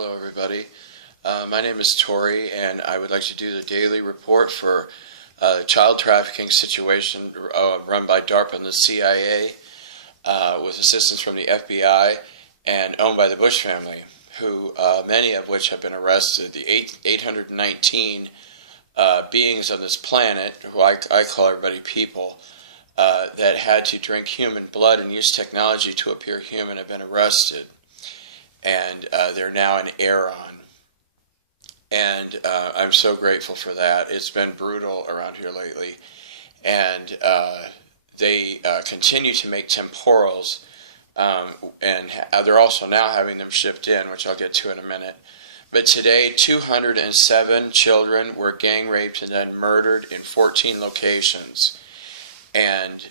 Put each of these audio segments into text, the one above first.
Hello, everybody. My name is Tori, and I would like to do the daily report for the child trafficking situation run by DARPA and the CIA with assistance from the FBI and owned by the Bush family, who many of which have been arrested. The 819 beings on this planet, who I call everybody people, that had to drink human blood and use technology to appear human have been arrested. And they're now in Iran. And I'm so grateful for that. It's been brutal around here lately. And they continue to make temporals, and they're also now having them shipped in, which I'll get to in a minute. But today, 207 children were gang raped and then murdered in 14 locations. And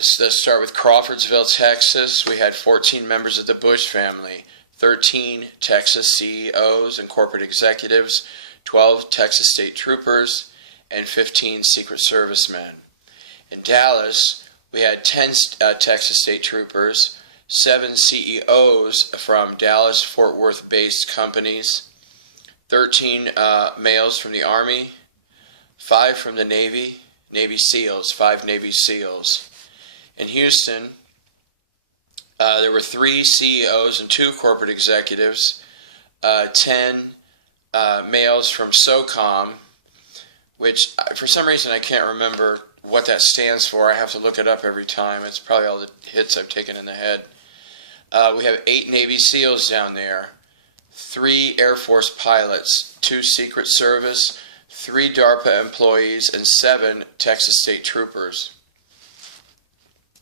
so let's start with Crawfordsville, Texas. We had 14 members of the Bush family, 13 Texas CEOs and corporate executives, 12 Texas state troopers, and 15 Secret Service men. In Dallas, we had 10 Texas state troopers, 7 CEOs from Dallas, Fort Worth-based companies, 13 males from the Army, 5 from the Navy, Navy SEALs, 5 Navy SEALs. In Houston, there were 3 CEOs and 2 corporate executives, 10 males from SOCOM, which for some reason I can't remember what that stands for. I have to look it up every time. It's probably all the hits I've taken in the head. We have 8 Navy SEALs down there, 3 Air Force pilots, 2 Secret Service, 3 DARPA employees, and 7 Texas state troopers.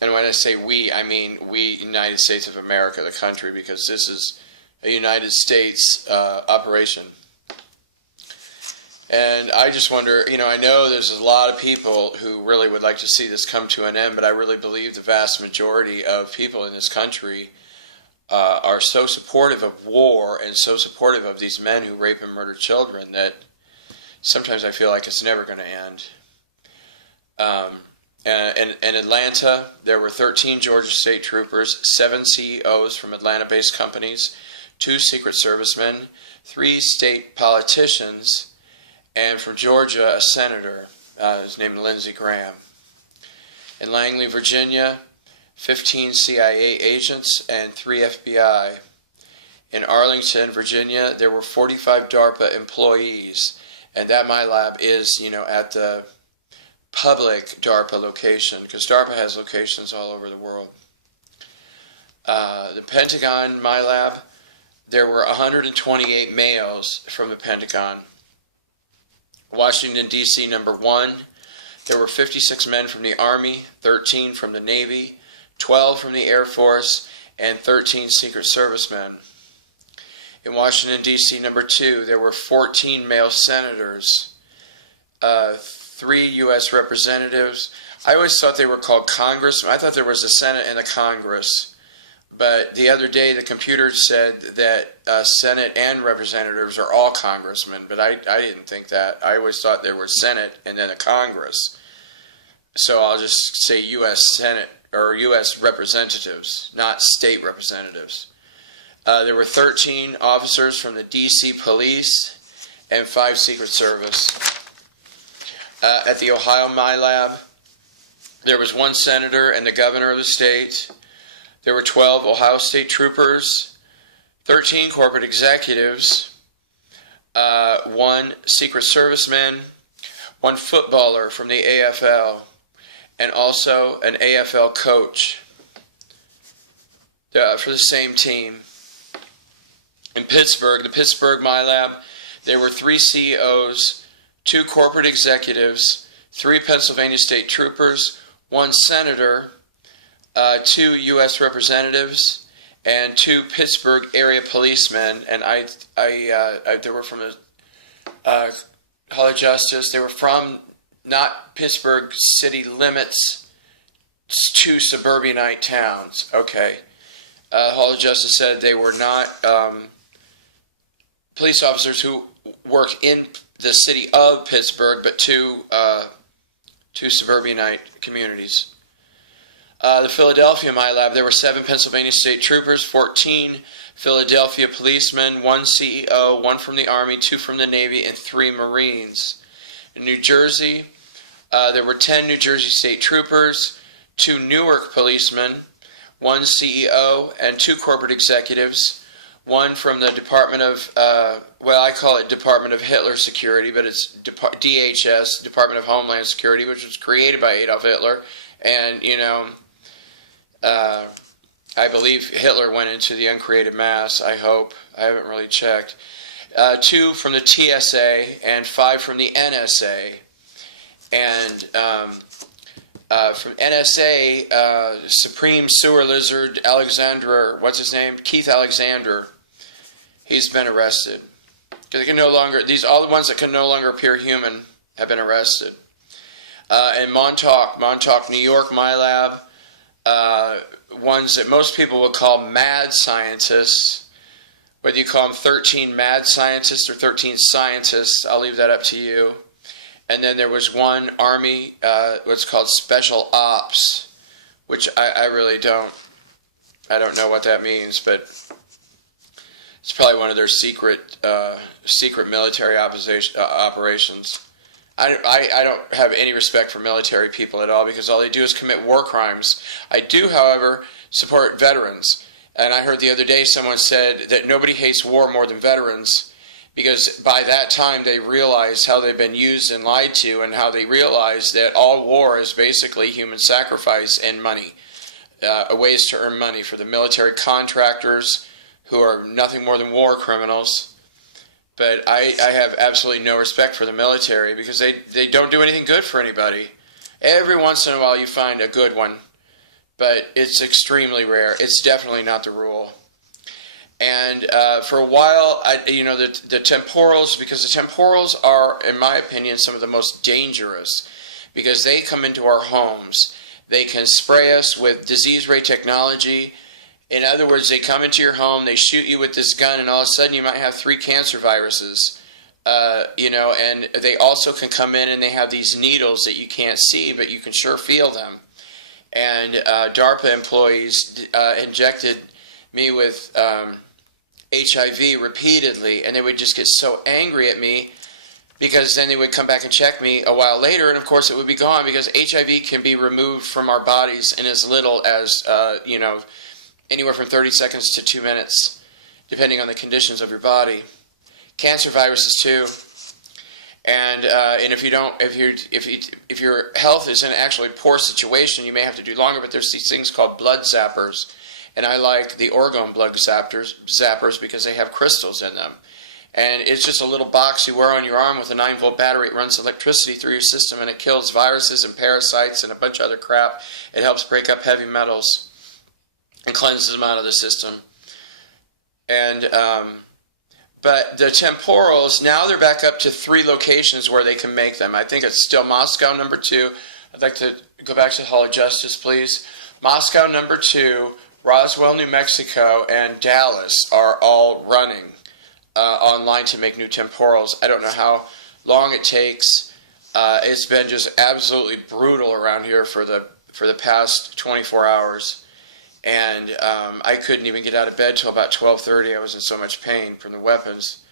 And when I say we, I mean we, United States of America, the country, because this is a United States operation. And I just wonder, I know there's a lot of people who really would like to see this come to an end, but I really believe the vast majority of people in this country are so supportive of war and so supportive of these men who rape and murder children that sometimes I feel like it's never going to end. In Atlanta, there were 13 Georgia state troopers, 7 CEOs from Atlanta-based companies, 2 Secret Servicemen, 3 state politicians, and from Georgia, a senator, his name is Lindsey Graham. In Langley, Virginia, 15 CIA agents and 3 FBI. In Arlington, Virginia, there were 45 DARPA employees. And that my lab is, at the public DARPA location, because DARPA has locations all over the world. The Pentagon, my lab, there were 128 males from the Pentagon. Washington, D.C., number 1, there were 56 men from the Army, 13 from the Navy, 12 from the Air Force, and 13 Secret Servicemen. In Washington, D.C., number 2, there were 14 male senators, 3 U.S. representatives. I always thought they were called congressmen. I thought there was a Senate and a Congress. But the other day, the computer said that Senate and representatives are all congressmen. But I didn't think that. I always thought there was Senate and then a Congress. So I'll just say U.S. Senate or U.S. representatives, not state representatives. There were 13 officers from the D.C. Police and 5 Secret Service. At the Ohio My Lab, there was 1 senator and the governor of the state. There were 12 Ohio State troopers, 13 corporate executives, 1 Secret Serviceman, 1 footballer from the AFL, and also an AFL coach for the same team. In Pittsburgh, the Pittsburgh My Lab, there were 3 CEOs, 2 corporate executives, 3 Pennsylvania state troopers, 1 senator, 2 U.S. representatives, and 2 Pittsburgh area policemen. And they were from the Hall of Justice. They were from not Pittsburgh city limits, 2 suburbanite towns. Okay. Hall of Justice said they were not police officers who worked in the city of Pittsburgh, but 2 suburbanite communities. The Philadelphia My Lab, there were 7 Pennsylvania State Troopers, 14 Philadelphia policemen, 1 CEO, 1 from the Army, 2 from the Navy, and 3 Marines. In New Jersey, there were 10 New Jersey State Troopers, 2 Newark policemen, 1 CEO, and 2 corporate executives, 1 from the Department of, I call it Department of Hitler Security, but it's DHS, Department of Homeland Security, which was created by Adolf Hitler. And, I believe Hitler went into the uncreated mass, I hope. I haven't really checked. 2 from the TSA and 5 from the NSA. And from NSA, Supreme Sewer Lizard Alexander, what's his name? Keith Alexander. He's been arrested. They can no longer, all the ones that can no longer appear human have been arrested. And Montauk, New York, My Lab, ones that most people would call mad scientists. Whether you call them 13 mad scientists or 13 scientists, I'll leave that up to you. And then there was 1 Army, what's called Special Ops, which I really don't know what that means, but it's probably one of their secret military operations. I don't have any respect for military people at all because all they do is commit war crimes. I do, however, support veterans. And I heard the other day someone said that nobody hates war more than veterans because by that time they realize how they've been used and lied to and how they realize that all war is basically human sacrifice and money, ways to earn money for the military contractors who are nothing more than war criminals. But I have absolutely no respect for the military because they don't do anything good for anybody. Every once in a while you find a good one, but it's extremely rare. It's definitely not the rule. And for a while, the temporals, because the temporals are, in my opinion, some of the most dangerous because they come into our homes. They can spray us with disease ray technology. In other words, they come into your home, they shoot you with this gun, and all of a sudden you might have 3 cancer viruses. And they also can come in and they have these needles that you can't see, but you can sure feel them. And DARPA employees injected me with HIV repeatedly, and they would just get so angry at me because then they would come back and check me a while later, and of course it would be gone because HIV can be removed from our bodies in as little as, anywhere from 30 seconds to 2 minutes, depending on the conditions of your body. Cancer viruses too. And if your health is in an actually poor situation, you may have to do longer. But there's these things called blood zappers, and I like the orgone blood zappers because they have crystals in them. And it's just a little box you wear on your arm with a 9-volt battery. It runs electricity through your system, and it kills viruses and parasites and a bunch of other crap. It helps break up heavy metals and cleanses them out of the system. And but the temporals, now they're back up to 3 locations where they can make them. I think it's still Moscow, number 2. I'd like to go back to the Hall of Justice, please. Moscow, number 2, Roswell, New Mexico, and Dallas are all running online to make new temporals. I don't know how long it takes. It's been just absolutely brutal around here for the past 24 hours. And I couldn't even get out of bed till about 12:30. I was in so much pain from the weapons.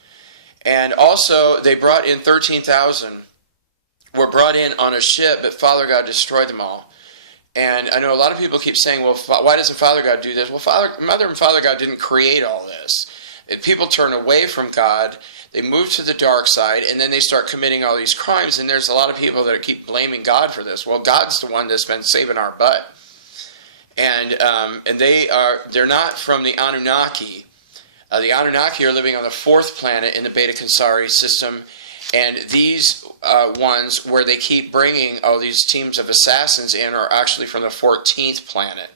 And also, they brought in 13,000. Were brought in on a ship, but Father God destroyed them all. And I know a lot of people keep saying, well, why doesn't Father God do this? Well, Mother and Father God didn't create all this. People turn away from God, they move to the dark side, and then they start committing all these crimes. And there's a lot of people that keep blaming God for this. Well, God's the one that's been saving our butt. And they're not from the Anunnaki. The Anunnaki are living on the 4th planet in the Beta Canceri system, and these ones where they keep bringing all these teams of assassins in are actually from the 14th planet.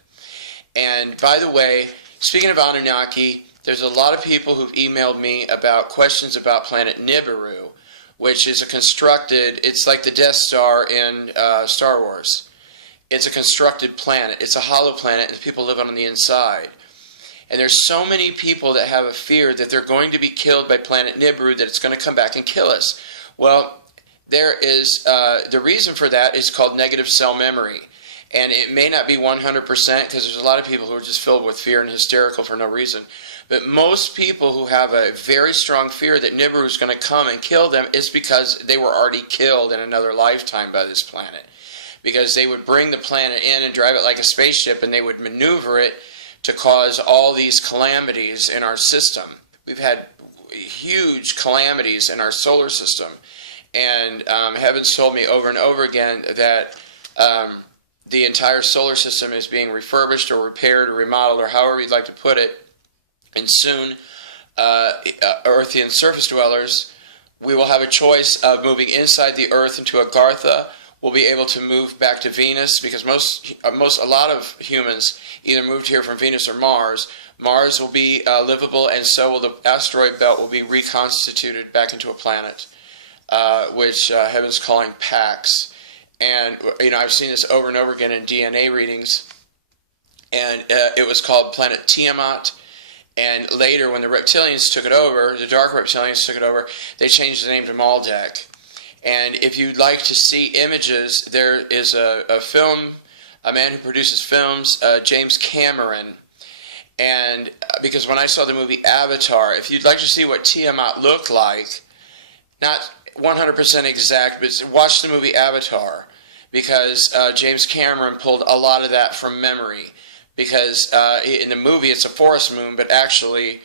And by the way, speaking of Anunnaki, there's a lot of people who've emailed me about questions about planet Nibiru, which is it's like the Death Star in Star Wars. It's a constructed planet. It's a hollow planet, and people live on the inside. And there's so many people that have a fear that they're going to be killed by planet Nibiru, that it's going to come back and kill us. Well, there is the reason for that is called negative cell memory. And it may not be 100% because there's a lot of people who are just filled with fear and hysterical for no reason. But most people who have a very strong fear that Nibiru is going to come and kill them is because they were already killed in another lifetime by this planet. Because they would bring the planet in and drive it like a spaceship, and they would maneuver it to cause all these calamities in our system. We've had huge calamities in our solar system. And Heaven's told me over and over again that the entire solar system is being refurbished or repaired or remodeled, or however you'd like to put it. And soon, Earthian surface dwellers, we will have a choice of moving inside the Earth into Agartha. We'll be able to move back to Venus because a lot of humans either moved here from Venus or Mars. Mars will be livable, and so will the asteroid belt will be reconstituted back into a planet, which Heaven's calling Pax. And I've seen this over and over again in DNA readings, and it was called Planet Tiamat. And later, when the reptilians took it over, the dark reptilians took it over, they changed the name to Maldek. And if you'd like to see images, there is a film, a man who produces films, James Cameron. And because when I saw the movie Avatar, if you'd like to see what Tiamat looked like, not 100% exact, but watch the movie Avatar. Because James Cameron pulled a lot of that from memory. Because in the movie it's a forest moon, but actually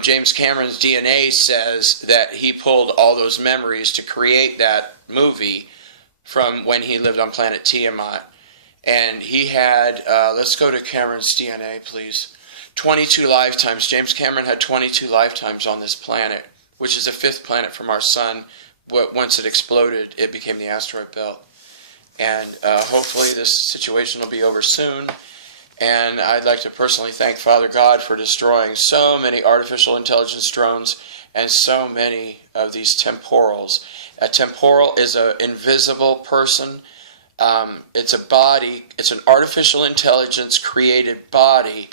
James Cameron's DNA says that he pulled all those memories to create that movie from when he lived on planet Tiamat. And he had, let's go to Cameron's DNA, please. 22 lifetimes. James Cameron had 22 lifetimes on this planet, which is the fifth planet from our sun. Once it exploded, it became the asteroid belt. And hopefully this situation will be over soon. And I'd like to personally thank Father God for destroying so many artificial intelligence drones and so many of these temporals. A temporal is an invisible person. It's a body. It's an artificial intelligence created body.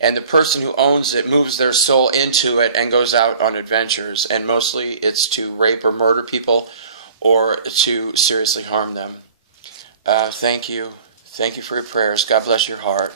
And the person who owns it moves their soul into it and goes out on adventures. And mostly it's to rape or murder people or to seriously harm them. Thank you. Thank you for your prayers. God bless your heart.